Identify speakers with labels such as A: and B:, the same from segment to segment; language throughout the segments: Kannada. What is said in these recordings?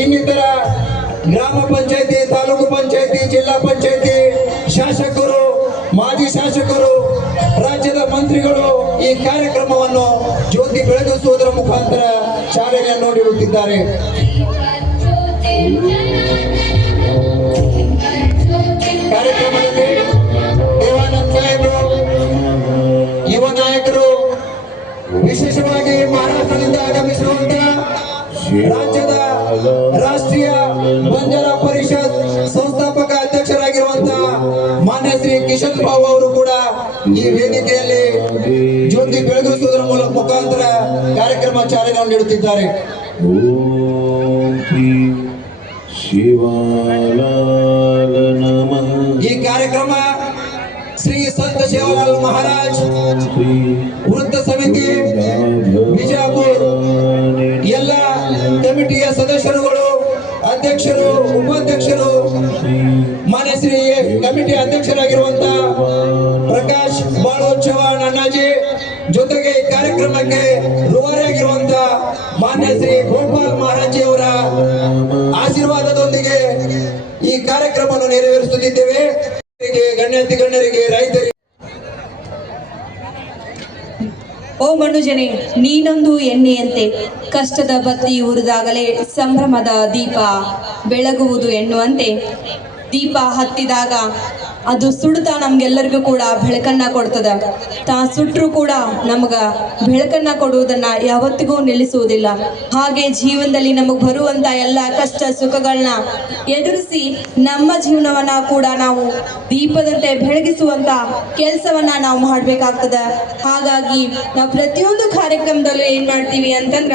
A: ಇನ್ನಿತರ ಗ್ರಾಮ ಪಂಚಾಯತಿ, ತಾಲೂಕು ಪಂಚಾಯತಿ, ಜಿಲ್ಲಾ ಪಂಚಾಯತಿ ಶಾಸಕರು, ಮಾಜಿ ಶಾಸಕರು, ರಾಜ್ಯದ ಮಂತ್ರಿಗಳು ಈ ಕಾರ್ಯಕ್ರಮವನ್ನು ಜ್ಯೋತಿ ಬೆಳಗಿಸುವುದರ ಮುಖಾಂತರ ಚಾಲನೆಯನ್ನು ನೀಡುತ್ತಿದ್ದಾರೆ ನೀಡುತ್ತಿದ್ದಾರೆ
B: ಓಂ ಶ್ರೀ ಶಿವಾಲಾಲ ನಮಃ.
A: ಈ ಕಾರ್ಯಕ್ರಮ ಶ್ರೀ ಸಂತ ಶಿವಲಾಲ್ ಮಹಾರಾಜ್ ವೃತ್ತ ಸಮಿತಿ ಬಿಜಾಪುರ್ ಎಲ್ಲ ಕಮಿಟಿಯ ಸದಸ್ಯರುಗಳು ಅಧ್ಯಕ್ಷರು ಉಪಾಧ್ಯಕ್ಷರು ಮಾನ್ಯ ಶ್ರೀ ಕಮಿಟಿ ಅಧ್ಯಕ್ಷರಾಗಿರುವಂತ ಪ್ರಕಾಶ್ ಬಾಳೋತ್ಸವ ಅಣ್ಣಾಜಿ ಜೊತೆಗೆ ಈ ಕಾರ್ಯಕ್ರಮಕ್ಕೆ ರೂವಾರಿಯಾಗಿರುವಂತ ಮಾನ್ಯ ಶ್ರೀ ಗೋಪಾಲ್ ಮಹಾರಾಜಿಯವರ ಆಶೀರ್ವಾದದೊಂದಿಗೆ ಈ ಕಾರ್ಯಕ್ರಮವನ್ನು ನೆರವೇರಿಸುತ್ತಿದ್ದೇವೆ. ಗಣ್ಯಾತಿ ಗಣ್ಯರಿಗೆ, ರೈತರಿಗೆ.
C: ಓ ಮನುಜನೇ ನೀನೊಂದು ಎಣ್ಣೆಯಂತೆ. ಕಷ್ಟದ ಬತ್ತಿ ಉರಿದಾಗಲೇ ಸಂಭ್ರಮದ ದೀಪ ಬೆಳಗುವುದು ಎನ್ನುವಂತೆ. ದೀಪ ಹತ್ತಿದಾಗ ಅದು ಸುಡ್ತಾ ನಮ್ಗೆಲ್ಲರಿಗೂ ಕೂಡ ಬೆಳಕನ್ನ ಕೊಡ್ತದ. ತಾ ಸುಟ್ರು ಕೂಡ ನಮಗ ಬೆಳಕನ್ನ ಕೊಡುವುದನ್ನ ಯಾವತ್ತಿಗೂ ನಿಲ್ಲಿಸುವುದಿಲ್ಲ. ಹಾಗೆ ಜೀವನದಲ್ಲಿ ನಮಗ್ ಬರುವಂತ ಎಲ್ಲ ಕಷ್ಟ ಸುಖಗಳನ್ನ ಎದುರಿಸಿ ನಮ್ಮ ಜೀವನವನ್ನ ಕೂಡ ನಾವು ದೀಪದಂತೆ ಬೆಳಗಿಸುವಂತ ಕೆಲಸವನ್ನ ನಾವು ಮಾಡ್ಬೇಕಾಗ್ತದ. ಹಾಗಾಗಿ ನಾವು ಪ್ರತಿಯೊಂದು ಕಾರ್ಯಕ್ರಮದಲ್ಲೂ ಏನ್ ಮಾಡ್ತೀವಿ ಅಂತಂದ್ರ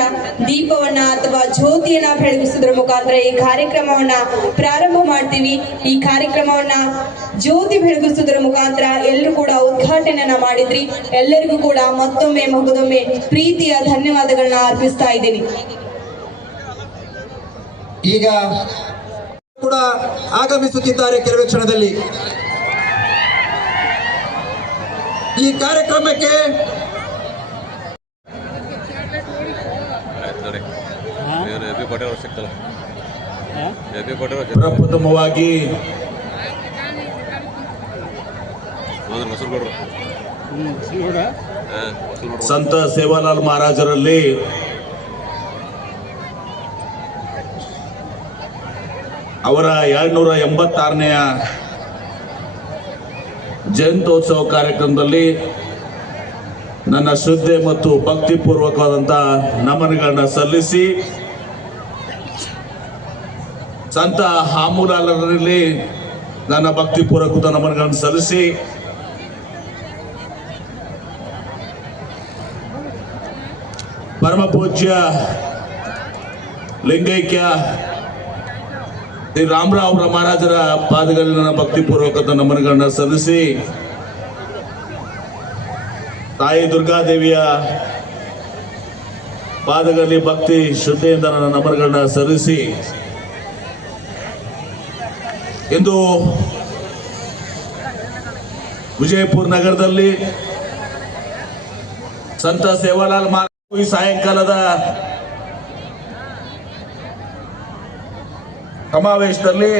C: ದೀಪವನ್ನ ಅಥವಾ ಜ್ಯೋತಿಯನ್ನ ಬೆಳಗಿಸೋದ್ರ ಮುಖಾಂತರ ಈ ಕಾರ್ಯಕ್ರಮವನ್ನ ಪ್ರಾರಂಭ ಮಾಡ್ತೀವಿ. ಈ ಕಾರ್ಯಕ್ರಮವನ್ನ ಜ್ಯೋತಿ ಬೆಳಗಿಸುವುದರ ಮುಖಾಂತರ ಎಲ್ಲರೂ ಕೂಡ ಉದ್ಘಾಟನೆಯನ್ನ ಮಾಡಿದ್ರಿ. ಎಲ್ಲರಿಗೂ ಕೂಡ ಮತ್ತೊಮ್ಮೆ ಮಗದೊಮ್ಮೆ ಪ್ರೀತಿಯ ಧನ್ಯವಾದಗಳನ್ನ ಅರ್ಪಿಸ್ತಾ ಇದ್ದೀನಿ.
A: ಈಗ ಕೂಡ ಆಗಮಿಸುತ್ತಿದ್ದಾರೆ ಕೆಲವೇ ಕ್ಷಣದಲ್ಲಿ. ಈ ಕಾರ್ಯಕ್ರಮಕ್ಕೆ
D: ನೋಡಿ ಇವ್ರು ಎ ಪಿ ಪಾಟೀಲ್ ಅವ್ರು ಸಿಕ್ತಲ್ಲ ಎ ಪಿ ಪಾಟೀಲ್ ಅವ್ರು
B: ಪ್ರಪ್ರಥಮವಾಗಿ
D: ಅಂದ್ರೆ ಮೊಸರು ಕೊಡ್ರು ಹಾಂ ಮೊಸರು ಕೊಡ್ರು
B: ಸಂತ ಸೇವಾಲಾಲ್ ಮಹಾರಾಜರಲ್ಲಿ ಅವರ ಎರಡ್ನೂರ ಎಂಬತ್ತಾರನೆಯ ಜಯಂತ್ಯೋತ್ಸವ ಕಾರ್ಯಕ್ರಮದಲ್ಲಿ ನನ್ನ ಶ್ರದ್ಧೆ ಮತ್ತು ಭಕ್ತಿಪೂರ್ವಕವಾದಂಥ ನಮನಗಳನ್ನು ಸಲ್ಲಿಸಿ ಸಂತ ಹಾಮೂಲಾಲರಲ್ಲಿ ನನ್ನ ಭಕ್ತಿಪೂರ್ವಕ ನಮನಗಳನ್ನು ಸಲ್ಲಿಸಿ ಪರಮ ಪೂಜ್ಯ ಲಿಂಗೈಕ್ಯ ಶ್ರೀ ರಾಮರಾವ್ ಮಹಾರಾಜರ ಪಾದಗಳನ್ನ ಭಕ್ತಿಪೂರ್ವಕದ ಭಕ್ತಿಪೂರ್ವಕ ನಮನಗಳನ್ನ ಸಲ್ಲಿಸಿ, ತಾಯಿ ದುರ್ಗಾದೇವಿಯ ಪಾದಗಳಲ್ಲಿ ಭಕ್ತಿ ಶ್ರದ್ಧೆಯಿಂದ ನನ್ನ ನಮನಗಳನ್ನ ಸಲ್ಲಿಸಿ, ಇಂದು ವಿಜಯಪುರ ನಗರದಲ್ಲಿ ಸಂತ ಸೇವಾಲಾಲ್ ಮಾ ಈ ಸಾಯಂಕಾಲದ ಸಮಾವೇಶದಲ್ಲಿ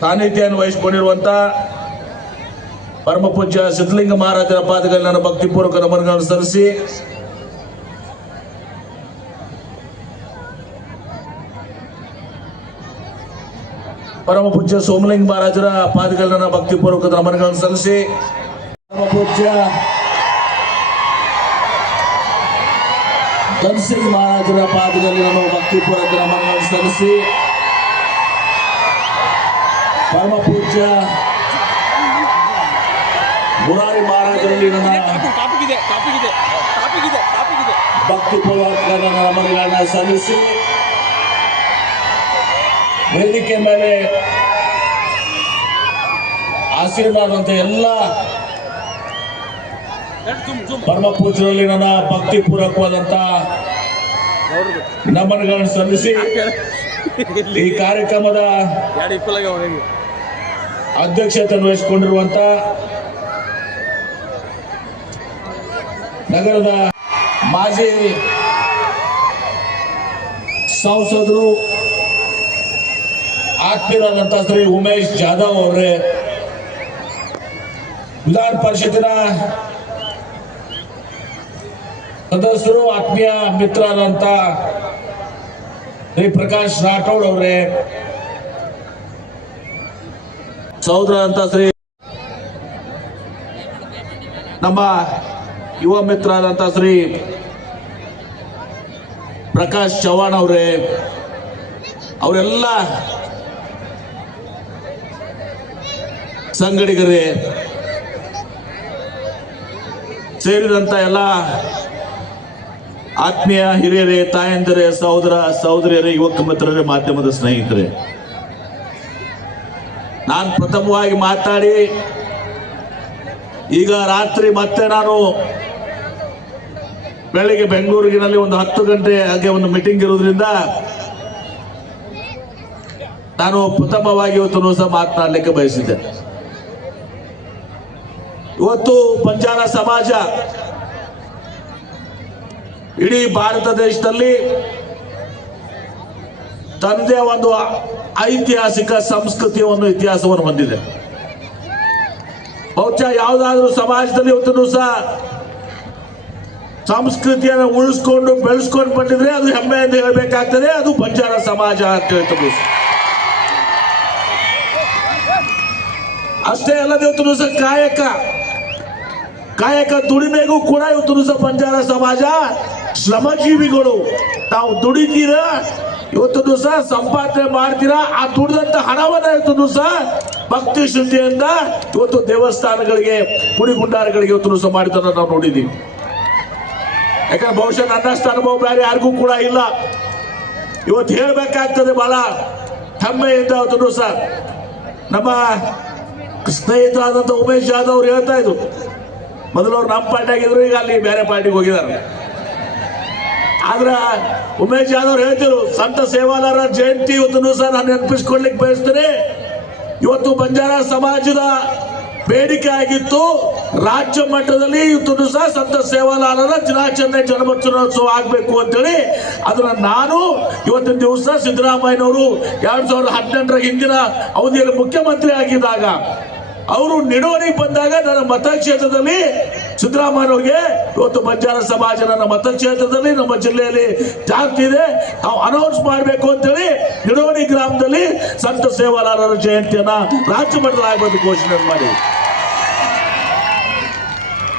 B: ಸಾನ್ನಿಧ್ಯವನ್ನು ವಹಿಸಿಕೊಂಡಿರುವಂತ ಪರಮ ಪೂಜ್ಯ ಸಿದ್ಧಲಿಂಗ ಮಹಾರಾಜರ ಪಾದಗಳಲ್ಲಿ ನನ್ನ ಭಕ್ತಿಪೂರ್ವಕ ನಮನಗಳನ್ನು ಸಲ್ಲಿಸಿ ಪರಮ ಪೂಜ್ಯ ಸೋಮಲಿಂಗ ಮಹಾರಾಜರ ಪಾದಗಳಲ್ಲಿ ನನ್ನ ಭಕ್ತಿಪೂರ್ವಕ ನಮನಗಳನ್ನು ಸಲ್ಲಿಸಿ ಪರಮ ಪೂಜ್ಯ ಧನ್ಸಿಂಗ್ ಮಹಾರಾಜರ ಪಾದದಲ್ಲಿ ಭಕ್ತಿ ಭಕ್ತಿಪೂರ್ವಕ ನಮನಗಳನ್ನು ಸಲ್ಲಿಸಿ ಪರಮ ಪೂಜ್ಯ ಮುರಾರಿ ಮಹಾರಾಜರಲ್ಲಿ ನನ್ನ ಭಕ್ತಿ ಪೂರ್ವಕರ ನಮನಗಳನ್ನ ಸಲ್ಲಿಸಿ ವೇದಿಕೆ ಮೇಲೆ ಆಶೀರ್ವಾದಂತ ಎಲ್ಲ ಪರಮ ನನ್ನ ಭಕ್ತಿ ಪೂರ್ವಕವಾದಂತ ನಮನಗಳನ್ನು ಸಲ್ಲಿಸಿ ಈ ಕಾರ್ಯಕ್ರಮದ ಅಧ್ಯಕ್ಷತೆ ವಹಿಸಿಕೊಂಡಿರುವಂತ ನಗರದ ಮಾಜಿ ಸಂಸದರು ಆತ್ಮೀಯರಾದಂತ ಶ್ರೀ ಉಮೇಶ್ ಜಾಧವ್ ಅವರೇ. ವಿಧಾನ ಪರಿಷತ್ತಿನ ಸದಸ್ಯರು, ಆತ್ಮೀಯ ಮಿತ್ರರಂತ ಶ್ರೀ ಪ್ರಕಾಶ್ ರಾಠೋಡ್ ಅವರೇ. ಸಹೋದರ ಅಂತ ಶ್ರೀ ನಮ್ಮ ಯುವ ಮಿತ್ರರಂತ ಶ್ರೀ ಪ್ರಕಾಶ್ ಚವ್ಹಾಣ್ ಅವರೇ, ಅವರೆಲ್ಲ ಸಂಗಡಿಗರೇ ಸೇರಿದಂತ ಎಲ್ಲ ಆತ್ಮೀಯ ಹಿರಿಯರೇ, ತಾಯಂದರೆ, ಸಹೋದರ, ಸಹೋದರಿಯರೇ, ಯುವಕ ಮಿತ್ರರೇ, ಮಾಧ್ಯಮದ ಸ್ನೇಹಿತರೆ. ನಾನು ಪ್ರಥಮವಾಗಿ ಮಾತಾಡಿ, ಈಗ ರಾತ್ರಿ ಮತ್ತೆ ನಾನು ಬೆಳಿಗ್ಗೆ ಬೆಂಗಳೂರಿನಲ್ಲಿ ಒಂದು ಹತ್ತು ಗಂಟೆ ಹಾಗೆ ಒಂದು ಮೀಟಿಂಗ್ ಇರೋದ್ರಿಂದ ನಾನು ಪ್ರಥಮವಾಗಿ ಇವತ್ತು ಸಹ ಮಾತನಾಡಲಿಕ್ಕೆ ಬಯಸಿದ್ದೆ. ಇವತ್ತು ಬಂಜಾರ ಸಮಾಜ ಇಡೀ ಭಾರತ ದೇಶದಲ್ಲಿ ತನ್ನದೇ ಒಂದು ಐತಿಹಾಸಿಕ ಸಂಸ್ಕೃತಿಯ ಒಂದು ಇತಿಹಾಸವನ್ನು ಹೊಂದಿದೆ. ಬಹುಶಃ ಯಾವುದಾದ್ರೂ ಸಮಾಜದಲ್ಲಿ ಇವತ್ತು ಸಹ ಸಂಸ್ಕೃತಿಯನ್ನು ಉಳಿಸ್ಕೊಂಡು ಬೆಳೆಸ್ಕೊಂಡು ಬಂದಿದ್ರೆ ಅದು ಹೆಮ್ಮೆಯಿಂದ ಹೇಳಬೇಕಾಗ್ತದೆ, ಅದು ಬಂಜಾರ ಸಮಾಜ ಅಂತ ಹೇಳ್ತದೆ ಅಷ್ಟೇ ಅಲ್ಲದೆ ಇವತ್ತು ಸಹ ಕಾಯಕ ಕಾಯಕ ದುಡಿಮೆಗೂ ಕೂಡ ಇವತ್ತು ಸಹ ಬಂಜಾರ ಸಮಾಜ. ಶ್ರಮಜೀವಿಗಳು, ತಾವು ದುಡಿತೀರ? ಇವತ್ತು ದಿವಸ ಸಂಪಾದನೆ ಮಾಡ್ತೀರಾ? ಆ ದುಡಿದಂತ ಹಣವನ್ನ ಇವತ್ತು ದಿವಸ ಭಕ್ತಿ ಶುದ್ಧಿಯಿಂದ ಇವತ್ತು ದೇವಸ್ಥಾನಗಳಿಗೆ, ಪುರಿ ಗುಂಡಾರಗಳಿಗೆ ಇವತ್ತು ದಿವಸ ಮಾಡಿದ್ದನ್ನು ನಾವು ನೋಡಿದ್ದೀವಿ. ಯಾಕಂದ್ರೆ ಬಹುಶಃ ನನ್ನಷ್ಟು ಅನುಭವ ಬೇರೆ, ಯಾರಿಗೂ ಕೂಡ ಇಲ್ಲ. ಇವತ್ತು ಹೇಳ್ಬೇಕಾಗ್ತದೆ ಬಹಳ ಹೆಮ್ಮೆಯಿಂದ ಇವತ್ತು ಸಹ ನಮ್ಮ ಸ್ನೇಹಿತರಾದಂಥ ಉಮೇಶ್ ಜಾಧವ್ ಅವ್ರು ಹೇಳ್ತಾ ಇದ್ರು. ಮೊದಲು ಅವ್ರು ನಮ್ಮ ಪಾರ್ಟಿ ಆಗಿದ್ರು ಈಗ ಅಲ್ಲಿ ಬೇರೆ ಪಾರ್ಟಿಗೆ ಹೋಗಿದ್ದಾರೆ. ಆದ್ರೆ ಉಮೇಶ್ ಯಾದವ್ ಹೇಳ್ತಿರು ಸಂತ ಸೇವಾಲಾರ ಜಯಂತಿ ಇವತ್ತು ಸಹ ನಾನು ನೆನಪಿಸ್ಕೊಳ್ಲಿಕ್ಕೆ ಬಯಸ್ತೇನೆ. ಇವತ್ತು ಬಂಜಾರ ಸಮಾಜದ ಬೇಡಿಕೆ ಆಗಿತ್ತು. ರಾಜ್ಯ ಮಟ್ಟದಲ್ಲಿ ಇವತ್ತು ಸಹ ಸಂತ ಸೇವಾಲಾಲರ ದಿನಾಚರಣೆ ಜನ್ಮೋತ್ಸವ ಆಗಬೇಕು ಅಂತೇಳಿ. ಅದನ್ನ ನಾನು ಇವತ್ತಿನ ದಿವಸ ಸಿದ್ದರಾಮಯ್ಯನವರು ಎರಡ್ ಸಾವಿರದ ಹದಿನೆಂಟರ ಹಿಂದಿನ ಅವಧಿಯಲ್ಲಿ ಮುಖ್ಯಮಂತ್ರಿ ಆಗಿದ್ದಾಗ, ಅವರು ನಿಡೋಣಿಗೆ ಬಂದಾಗ ನನ್ನ ಮತಕ್ಷೇತ್ರದಲ್ಲಿ ಸಿದ್ದರಾಮಯ್ಯವ್ರಿಗೆ ಇವತ್ತು ಬಂಜಾರ ಸಮಾಜ ನನ್ನ ಮತಕ್ಷೇತ್ರದಲ್ಲಿ, ನಮ್ಮ ಜಿಲ್ಲೆಯಲ್ಲಿ ಜಾಸ್ತಿ ಇದೆ. ನಾವು ಅನೌನ್ಸ್ ಮಾಡಬೇಕು ಅಂತೇಳಿ ನಿಡೋಣಿ ಗ್ರಾಮದಲ್ಲಿ ಸಂತ ಸೇವಾಲಾಲರ ಜಯಂತಿಯನ್ನ ರಾಜ್ಯ ಮಟ್ಟದಲ್ಲಿ ಘೋಷಣೆ ಮಾಡಿ.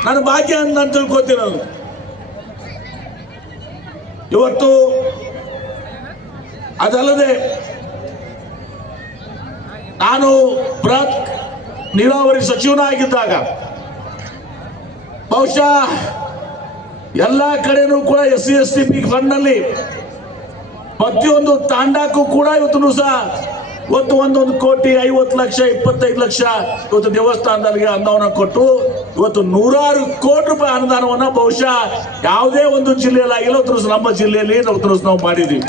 B: ನನ್ನ ಭಾಗ್ಯ ಅಂತ ನಾನು ತಿಳ್ಕೊತೀನಿ ನಾನು. ಇವತ್ತು ಅದಲ್ಲದೆ ನಾನು ಬೃಹತ್ ನೀರಾವರಿ ಸಚಿವನಾಗಿದ್ದಾಗ ಬಹುಶಃ ಎಲ್ಲ ಕಡೆನೂ ಕೂಡ S C S T P ಫಂಡ್ನಲ್ಲಿ ಪ್ರತಿಯೊಂದು ತಾಂಡಕ್ಕೂ ಕೂಡ ಇವತ್ತು ಸಹ ಇವತ್ತು ಒಂದೊಂದು ಕೋಟಿ ಐವತ್ತು ಲಕ್ಷ, ಇಪ್ಪತ್ತೈದು ಲಕ್ಷ ಇವತ್ತು ದೇವಸ್ಥಾನದಲ್ಲಿ ಅನುದಾನ ಕೊಟ್ಟು ಇವತ್ತು ನೂರಾರು ಕೋಟಿ ರೂಪಾಯಿ ಅನುದಾನವನ್ನ ಬಹುಶಃ ಯಾವುದೇ ಒಂದು ಜಿಲ್ಲೆಯಲ್ಲಿ ಆಗಿಲ್ಲ ಇವತ್ತು ನಮ್ಮ ಜಿಲ್ಲೆಯಲ್ಲಿ ಇವತ್ತು ನಾವು ಮಾಡಿದ್ವಿ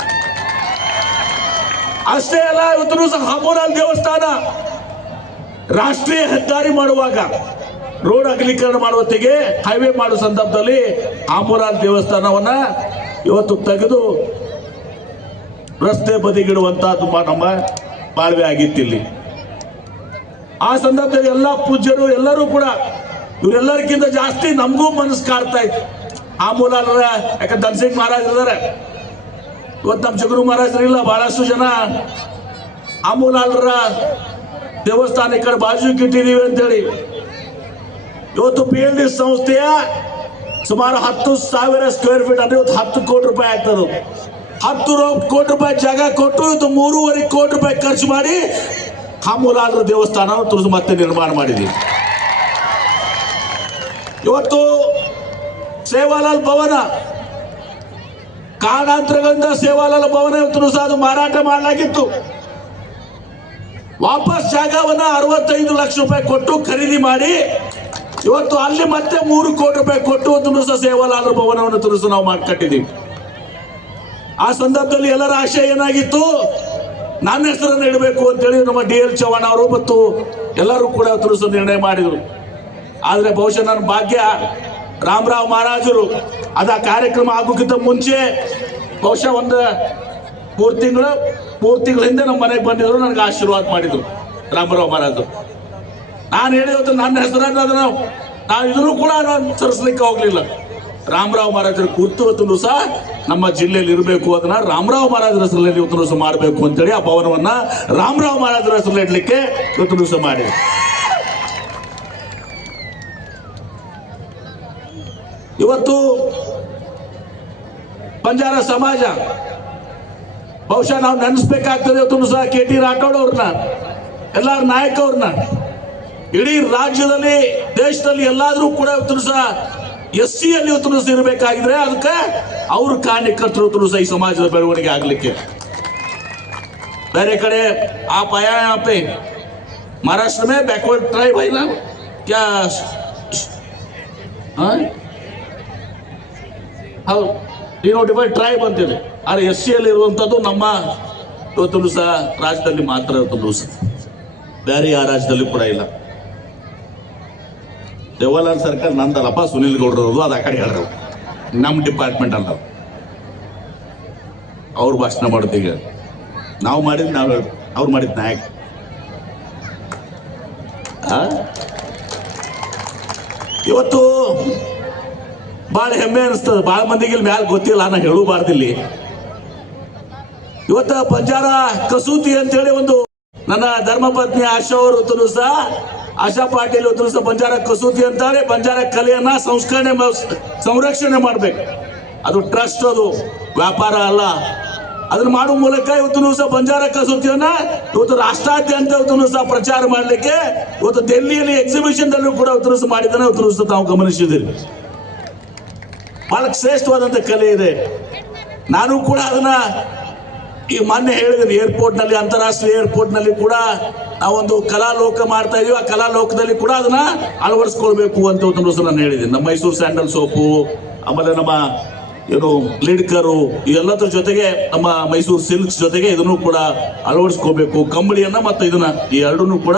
B: ಅಷ್ಟೇ ಅಲ್ಲ ಇವತ್ತು ಸಹ ಹಮೂರಾಲ್ ದೇವಸ್ಥಾನ ರಾಷ್ಟ್ರೀಯ ಹೆದ್ದಾರಿ ಮಾಡುವಾಗ ರೋಡ್ ಅಗಲೀಕರಣ ಮಾಡುವತ್ತಿಗೆ ಹೈವೇ ಮಾಡುವ ಸಂದರ್ಭದಲ್ಲಿ ಆಮೂರಾಲ್ ದೇವಸ್ಥಾನವನ್ನ ಇವತ್ತು ತೆಗೆದು ರಸ್ತೆ ಬದಿಗಿಡುವಂತ ತುಂಬಾ ನಮ್ಮ ಬಾಳ್ವೆ ಆಗಿತ್ತು ಇಲ್ಲಿ. ಆ ಸಂದರ್ಭದಲ್ಲಿ ಎಲ್ಲ ಪೂಜ್ಯರು, ಎಲ್ಲರೂ ಕೂಡ ಇವರೆಲ್ಲರಿಗಿಂತ ಜಾಸ್ತಿ ನಮಗೂ ಮನಸ್ಸು ಕಾಡ್ತಾ ಇತ್ತು. ಆಮೂಲಾಲರ ಯಾಕಂದ್ರೆ ಧನ್ಸಿಂಗ್ ಮಹಾರಾಜ್ ಇದ್ದಾರೆ? ಇವತ್ತು ನಮ್ಮ ಜಗರು ಮಹಾರಾಜರಿಲ್ಲ ಬಹಳಷ್ಟು ಜನ ಆಮೂಲಾಲರ ದೇವಸ್ಥಾನ ಈ ಕಡೆ ಬಾಜು ಕಿಟ್ಟಿದೀವಿ ಅಂತೇಳಿ ಇವತ್ತು ಪಿ ಎಲ್ ಡಿ ಸಂಸ್ಥೆಯ ಸುಮಾರು ಹತ್ತು ಸಾವಿರ ಸ್ಕ್ವೇರ್ ಫೀಟ್ ಅಂದ್ರೆ ಇವತ್ತು ಹತ್ತು ಕೋಟಿ ರೂಪಾಯಿ ಆಗ್ತದೆ ಹತ್ತು ಕೋಟಿ ರೂಪಾಯಿ ಜಾಗ ಕೊಟ್ಟು ಇವತ್ತು ಮೂರುವರೆ ಕೋಟಿ ರೂಪಾಯಿ ಖರ್ಚು ಮಾಡಿ ಕಾಮೂಲಾದ್ರ ದೇವಸ್ಥಾನ ತುರ್ದು ಮತ್ತೆ ನಿರ್ಮಾಣ ಮಾಡಿದೆ ಇವತ್ತು ಸೇವಾಲಾಲ್ ಭವನ ಕಾರಣಾಂತರಗಳಿಂದ ಸೇವಾಲಾಲ್ ಭವನ ಇವತ್ತು ಸಹ ಅದು ಮಾರಾಟ ಮಾಡಲಾಗಿತ್ತು. ವಾಪಸ್ ಜಾಗವನ್ನ ಅರವತ್ತೈದು ಲಕ್ಷ ರೂಪಾಯಿ ಕೊಟ್ಟು ಖರೀದಿ ಮಾಡಿ ಇವತ್ತು ಅಲ್ಲಿ ಮತ್ತೆ ಮೂರು ಕೋಟಿ ರೂಪಾಯಿ ಕೊಟ್ಟು ಸಹ ಸೇವಾಲಾಲ ಭವನವನ್ನು ತುರುಸು ನಾವು ಕಟ್ಟಿದ್ದೀವಿ. ಆ ಸಂದರ್ಭದಲ್ಲಿ ಎಲ್ಲರ ಆಶಯ ಏನಾಗಿತ್ತು? ನನ್ನ ಹೆಸರನ್ನು ಇಡಬೇಕು ಅಂತೇಳಿ ನಮ್ಮ ಡಿ ಎಲ್ ಚವ್ಹಾಣ್ ಅವರು ಮತ್ತು ಎಲ್ಲರೂ ಕೂಡ ತುರುಸು ನಿರ್ಣಯ ಮಾಡಿದರು. ಆದರೆ ಬಹುಶಃ ನನ್ನ ಭಾಗ್ಯ ರಾಮರಾವ್ ಮಹಾರಾಜರು. ಅದ ಕಾರ್ಯಕ್ರಮ ಆಗೋಕ್ಕಿಂತ ಮುಂಚೆ ಬಹುಶಃ ಒಂದು ಮೂರು ತಿಂಗಳು, ಮೂರು ತಿಂಗಳ ಹಿಂದೆ ನಮ್ಮ ಮನೆಗೆ ಬಂದಿದ್ರು ನನಗೆ ಆಶೀರ್ವಾದ ಮಾಡಿದ್ರು ರಾಮರಾವ್ ಮಹಾರಾಜರು. ನಾನು ಹೇಳಿದ ನನ್ನ ಹೆಸರನ್ನ ನಾವು ನಾವು ಇದ್ರೂ ಕೂಡ ನಾನು ಸರಿಸ್ಲಿಕ್ಕೆ ಹೋಗ್ಲಿಲ್ಲ. ರಾಮರಾವ್ ಮಹಾರಾಜರ ಗುರ್ತು ಇವತ್ತು ಸಹ ನಮ್ಮ ಜಿಲ್ಲೆಯಲ್ಲಿ ಇರಬೇಕು. ಅದನ್ನ ರಾಮರಾವ್ ಮಹಾರಾಜರ ಹೆಸರಲ್ಲಿ ಇವತ್ತು ಸಹ ಮಾಡಬೇಕು ಅಂತೇಳಿ ಆ ಭವನವನ್ನ ರಾಮರಾವ್ ಮಹಾರಾಜರ ಹೆಸರಲ್ಲಿ ಇಡ್ಲಿಕ್ಕೆ ಇವತ್ತು ಸಹ ಮಾಡಿ. ಇವತ್ತು ಬಂಜಾರ ಸಮಾಜ, ಬಹುಶಃ ನಾವು ನೆನೆಸ್ಬೇಕಾಗ್ತದೆ ಇವತ್ತು ಸಹ ಕೆ ಟಿ ರಾಠೋಡ್ ಅವ್ರನ್ನ, ಎಲ್ಲಾರ ನಾಯಕ ಅವ್ರನ್ನ ಇಡೀ ರಾಜ್ಯದಲ್ಲಿ ದೇಶದಲ್ಲಿ ಎಲ್ಲಾದ್ರೂ ಕೂಡ ಇವತ್ತು ಸಹ ಎಸ್ ಸಿ ಅಲ್ಲಿ ಇವತ್ತು ಸಹ ಇರಬೇಕಾಗಿದ್ರೆ ಅದಕ್ಕೆ ಅವ್ರ ಕಾರ್ಯಕರ್ತರು ಇವತ್ತು ಸಹ ಈ ಸಮಾಜದ ಬೆಳವಣಿಗೆ ಆಗ್ಲಿಕ್ಕೆ ಬೇರೆ ಕಡೆ ಆ पाया यहाँ पे महाराष्ट्र में बैकवर्ड ट्राइब है ना क्या हाँ? ಹೌದು ಡಿನೋಟಿಫೈಡ್ ಟ್ರೈಬ್ ಅಂತೇಳಿ ಆದ್ರೆ ಎಸ್ ಸಿ ಅಲ್ಲಿ ಇರುವಂತದ್ದು ನಮ್ಮ ಇವತ್ತು ಸಹ ರಾಜ್ಯದಲ್ಲಿ ಮಾತ್ರ ಇವತ್ತು ಸಹ ಬೇರೆ ಯಾವ ರಾಜ್ಯದಲ್ಲಿ ಕೂಡ ಇಲ್ಲ ದೇವಲಾಲ್ ಸರ್ಕಾರ ನಂದಲ್ಲಪ್ಪ ಸುನಿಲ್ ಗೌಡ್ರದು ಅದು ಆ ಕಡೆ ಹೇಳ್ರು ನಮ್ಮ ಡಿಪಾರ್ಟ್ಮೆಂಟ್ ಅಲ್ಲ ಅವ್ರು. ಭಾಷಣ ಮಾಡುತ್ತೀಗ ನಾವು ಮಾಡಿದ್ ನಾವು ಅವ್ರು ಮಾಡಿದ್ ನಾಯಕ? ಇವತ್ತು ಭಾಳ ಹೆಮ್ಮೆ ಅನಿಸ್ತದೆ. ಭಾಳ ಮಂದಿಗೆ ಇಲ್ಲಿ ಮ್ಯಾಲ ಗೊತ್ತಿಲ್ಲ, ನಾ ಹೇಳಬಾರ್ದಿಲ್ಲಿ ಇವತ್ತು ಬಂಜಾರ ಕಸೂತಿ ಅಂತೇಳಿ ಒಂದು ನನ್ನ ಧರ್ಮಪತ್ನಿ ಆಶಾ ಅವರು ಸಹ. ಆಶಾ ಪಾಟೀಲ್ ಸಹ ಬಂಜಾರ ಕಸೂತಿ ಅಂತಾರೆ, ಬಂಜಾರ ಕಲೆಯನ್ನ ಸಂಸ್ಕರಣೆ ಸಂರಕ್ಷಣೆ ಮಾಡ್ಬೇಕು. ಅದು ಟ್ರಸ್ಟ್ ಅದು, ವ್ಯಾಪಾರ ಅಲ್ಲ. ಅದನ್ನ ಮಾಡುವ ಮೂಲಕ ಇವತ್ತು ದಿವಸ ಬಂಜಾರ ಕಸೂತಿಯನ್ನ ಇವತ್ತು ರಾಷ್ಟ್ರಾದ್ಯಂತ ಇವತ್ತು ಸಹ ಪ್ರಚಾರ ಮಾಡಲಿಕ್ಕೆ ಇವತ್ತು ಡೆಲ್ಲಿಯಲ್ಲಿ ಎಕ್ಸಿಬಿಷನ್ ದಲ್ಲೂ ಕೂಡ ಇವತ್ತು ದಿವಸ ಮಾಡಿದ್ದಾನೆ ಇವತ್ತು ದಿವಸ ತಾವು ಗಮನಿಸಿದ್ದೀರಿ. ಬಹಳ ಶ್ರೇಷ್ಠವಾದಂತ ಕಲೆ ಇದೆ. ನಾನು ಕೂಡ ಅದನ್ನ ಈ ಮೊನ್ನೆ ಹೇಳಿದ್ರೆ ಏರ್ಪೋರ್ಟ್ನಲ್ಲಿ ಅಂತಾರಾಷ್ಟ್ರೀಯ ಏರ್ಪೋರ್ಟ್ನಲ್ಲಿ ಕೂಡ ನಾವೊಂದು ಕಲಾ ಲೋಕ ಮಾಡ್ತಾ ಇದೀವಿ. ಆ ಕಲಾ ಲೋಕದಲ್ಲಿ ಕೂಡ ಅದನ್ನ ಅಳವಡಿಸ್ಕೊಳ್ಬೇಕು ಅಂತ ಒಂದು ನಾನು ಹೇಳಿದ್ದೀನಿ. ನಮ್ಮ ಮೈಸೂರು ಸ್ಯಾಂಡಲ್ ಸೋಪು, ಆಮೇಲೆ ನಮ್ಮ ಏನು ಲಿಡ್ಕರು, ಇವೆಲ್ಲದ್ರ ಜೊತೆಗೆ ನಮ್ಮ ಮೈಸೂರು ಸಿಲ್ಕ್ಸ್ ಜೊತೆಗೆ ಇದನ್ನು ಕೂಡ ಅಳವಡಿಸ್ಕೋಬೇಕು ಕಂಬಳಿಯನ್ನ ಮತ್ತು ಇದನ್ನ ಈ ಎರಡನ್ನೂ ಕೂಡ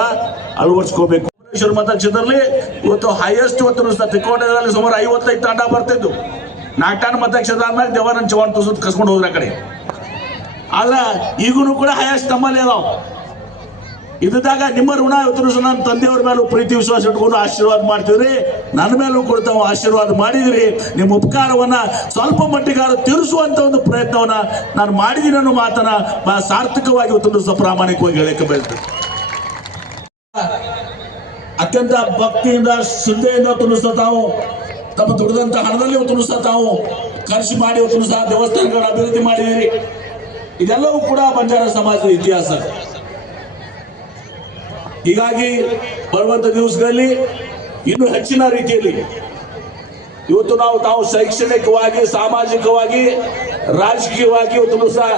B: ಅಳವಡಿಸ್ಕೋಬೇಕು ಭುವನೇಶ್ವರ ಮತಕ್ಷೇತ್ರದಲ್ಲಿ ಇವತ್ತು ಹೈಯೆಸ್ಟ್ ಇವತ್ತು ತ್ರಿಕೋಟದಲ್ಲಿ ಸುಮಾರು ಐವತ್ತೈದು ತಾಂಡ ಬರ್ತಿದ್ದು ನಾಲ್ಕು ಮತಕ್ಷೇತ್ರ ಆದ್ಮೇಲೆ ದೇವಾನಂದ್ ಚವಾಣ್ ತುಸು ಕಸ್ಕೊಂಡು ಹೋದ್ರೆ ಆ ಕಡೆ. ಆದ್ರೆ ಈಗೂ ಕೂಡ ಹೈಯೆಸ್ಟ್ ನಮ್ಮಲ್ಲಿ ಅದಾವ. ಇದ್ದಾಗ ನಿಮ್ಮ ಋಣ ಇವತ್ತು ನನ್ನ ತಂದೆಯವ್ರ ಮೇಲೂ ಪ್ರೀತಿ ವಿಶ್ವಾಸ ಇಟ್ಕೊಂಡು ಆಶೀರ್ವಾದ ಮಾಡ್ತಿದ್ರಿ. ನನ್ನ ಮೇಲೂ ಕೂಡ ತಾವು ಆಶೀರ್ವಾದ ಮಾಡಿದಿರಿ. ನಿಮ್ಮ ಉಪಕಾರವನ್ನ ಸ್ವಲ್ಪ ಮಟ್ಟಿಗಾರ ತೀರಿಸುವಂತ ಒಂದು ಪ್ರಯತ್ನವನ್ನ ನಾನು ಮಾಡಿದ್ದೀನಿ ಅನ್ನೋ ಮಾತನ್ನ ಬಹಳ ಸಾರ್ಥಕವಾಗಿ ಇವತ್ತು ಪ್ರಾಮಾಣಿಕವಾಗಿ ಹೇಳಕ್ಕೆ ಬಯಸ್ತೇನೆ. ಅತ್ಯಂತ ಭಕ್ತಿಯಿಂದ, ಶ್ರದ್ಧೆಯಿಂದ ತುಂಬಿಸ್ತಾವು ತಾವು ತಮ್ಮ ದುಡಿದಂತ ಹಣದಲ್ಲಿ ಸಹ ತಾವು ಖರ್ಚು ಮಾಡಿ ಸಹ ದೇವಸ್ಥಾನಗಳ ಅಭಿವೃದ್ಧಿ ಮಾಡಿದಿರಿ. ಇದೆಲ್ಲವೂ ಕೂಡ ಬಂಜಾರ ಸಮಾಜದ ಇತಿಹಾಸ. ಹೀಗಾಗಿ ಬರುವಂತ ದಿವಸಗಳಲ್ಲಿ ಇನ್ನೂ ಹೆಚ್ಚಿನ ರೀತಿಯಲ್ಲಿ ಇವತ್ತು ನಾವು ತಾವು ಶೈಕ್ಷಣಿಕವಾಗಿ ಸಾಮಾಜಿಕವಾಗಿ ರಾಜಕೀಯವಾಗಿ ಇವತ್ತು ಸಹ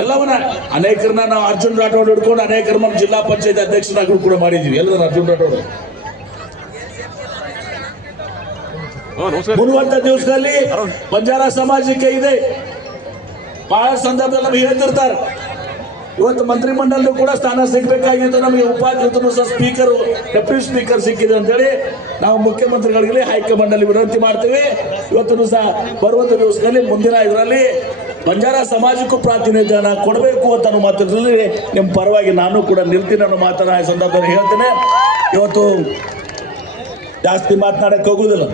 B: ಎಲ್ಲವನ್ನ ಅನೇಕರನ್ನ ನಾವು ಅರ್ಜುನ್ ರಾಠೋಡ್ ಹಿಡ್ಕೊಂಡು ಅನೇಕರ ನಮ್ಮ ಜಿಲ್ಲಾ ಪಂಚಾಯತ್ ಅಧ್ಯಕ್ಷರಾಗಿ ಕೂಡ ಮಾಡಿದ್ವಿ. ಎಲ್ಲರೂ ಅರ್ಜುನ್ ರಾಠೋಡ್. ಬರುವಂತ ದಿವಸದಲ್ಲಿ ಬಂಜಾರ ಸಮಾಜಕ್ಕೆ ಇದೆ. ಬಹಳ ಸಂದರ್ಭದಲ್ಲಿ ನಮ್ಗೆ ಹೇಳ್ತಿರ್ತಾರೆ. ಇವತ್ತು ಮಂತ್ರಿಮಂಡಲ ಕೂಡ ಸ್ಥಾನ ಸಿಗ್ಬೇಕಾಗಿತ್ತು. ನಮಗೆ ಉಪಾಧ್ಯಕ್ಷರು ಸಹ ಸ್ಪೀಕರ್ ಡೆಪ್ಯೂಟಿ ಸ್ಪೀಕರ್ ಸಿಕ್ಕಿದೆ ಅಂತೇಳಿ ನಾವು ಮುಖ್ಯಮಂತ್ರಿಗಳಿಗೆ ಹೈಕಮಾಂಡ್ ಅಲ್ಲಿ ವಿನಂತಿ ಮಾಡ್ತೀವಿ. ಇವತ್ತು ಸಹ ಬರುವಂತ ದಿವಸದಲ್ಲಿ, ಮುಂದಿನ ಇದರಲ್ಲಿ ಬಂಜಾರ ಸಮಾಜಕ್ಕೂ ಪ್ರಾತಿನಿಧ್ಯನ ಕೊಡಬೇಕು ಅಂತ ಅನ್ನೋ ಮಾತಲ್ಲಿ ನಿಮ್ಮ ಪರವಾಗಿ ನಾನು ಕೂಡ ನಿಲ್ತೀನಿ ಅನ್ನೋ ಮಾತನ್ನ ಸಂದರ್ಭದಲ್ಲಿ ಹೇಳ್ತೇನೆ. ಇವತ್ತು ಜಾಸ್ತಿ ಮಾತನಾಡಕ್ಕೆ ಹೋಗುದಿಲ್ಲ.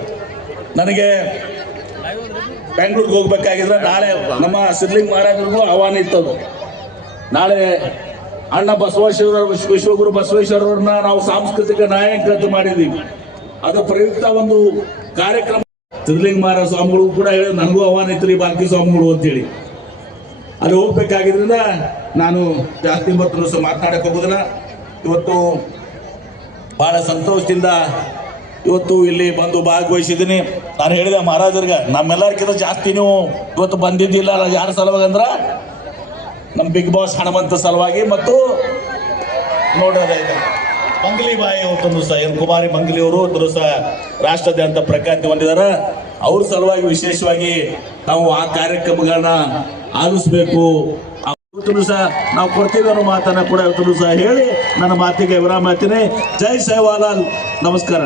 B: ನನಗೆ ಬೆಂಗಳೂರಿಗೆ ಹೋಗ್ಬೇಕಾಗಿದ್ರೆ ನಾಳೆ ನಮ್ಮ ಸಿದ್ಲಿಂಗ್ ಮಹಾರಾಜರಿಗೂ ಆಹ್ವಾನ ಇತ್ತದು. ನಾಳೆ ಅಣ್ಣ ಬಸವೇಶ್ವರ ವಿಶ್ವಗುರು ಬಸವೇಶ್ವರವ್ರನ್ನ ನಾವು ಸಾಂಸ್ಕೃತಿಕ ನಾಯಕ ಅಂತ ಮಾಡಿದ್ದೀವಿ. ಅದು ಪ್ರಯುಕ್ತ ಒಂದು ಕಾರ್ಯಕ್ರಮ. ಸಿದ್ಲಿಂಗ್ ಮಹಾರಾಜ ಸ್ವಾಮಿಗಳು ಕೂಡ ಹೇಳಿ ನನಗೂ ಆಹ್ವಾನ ಇತ್ತು ರೀ ಬಾಲ್ಕಿ ಸ್ವಾಮಿಗಳು ಅಂತೇಳಿ. ಅಲ್ಲಿ ಹೋಗ್ಬೇಕಾಗಿದ್ರಿಂದ ನಾನು ಜಾಸ್ತಿ ಮತ್ತು ಮಾತನಾಡಕ್ಕೆ ಹೋಗೋದಿಲ್ಲ. ಇವತ್ತು ಬಹಳ ಸಂತೋಷದಿಂದ ಇವತ್ತು ಇಲ್ಲಿ ಬಂದು ಭಾಗವಹಿಸಿದ್ದೀನಿ. ನಾನು ಹೇಳಿದೆ, ಮಹಾರಾಜರಿಗೆ, ನಮ್ಮೆಲ್ಲರಿಗಿಂತ ಜಾಸ್ತಿ ನೀವು ಇವತ್ತು ಬಂದಿದ್ದಿಲ್ಲ ಯಾರ ಸಲುವಾಗಿ ಅಂದ್ರೆ ನಮ್ಮ ಬಿಗ್ ಬಾಸ್ ಹಣಮಂತ ಸಲುವಾಗಿ ಮತ್ತು ನೋಡೋದ ಮಂಗಲಿ ಬಾಯಿ ಅವತ್ತೊಂದು ಸಹ ಎನ್ ಕುಮಾರಿ ಮಂಗಲಿ ಅವರು ಒಂದು ಸಹ ರಾಷ್ಟ್ರಾದ್ಯಂತ ಪ್ರಖ್ಯಾತಿ ಹೊಂದಿದ್ದಾರೆ. ಅವ್ರ ಸಲುವಾಗಿ ವಿಶೇಷವಾಗಿ ನಾವು ಆ ಕಾರ್ಯಕ್ರಮಗಳನ್ನ ಆಲಿಸ್ಬೇಕು. ಸಹ ನಾವು ಕೊಡ್ತೀವಿ ಅನ್ನೋ ಮಾತನ್ನ ಕೂಡ ಇವತ್ತು ಸಹ ಹೇಳಿ ನನ್ನ ಮಾತಿಗೆ ವಿರಾಮ ಮಾಡ್ತೀನಿ ಜೈ ಸೇವಾಲಾಲ್ ನಮಸ್ಕಾರ.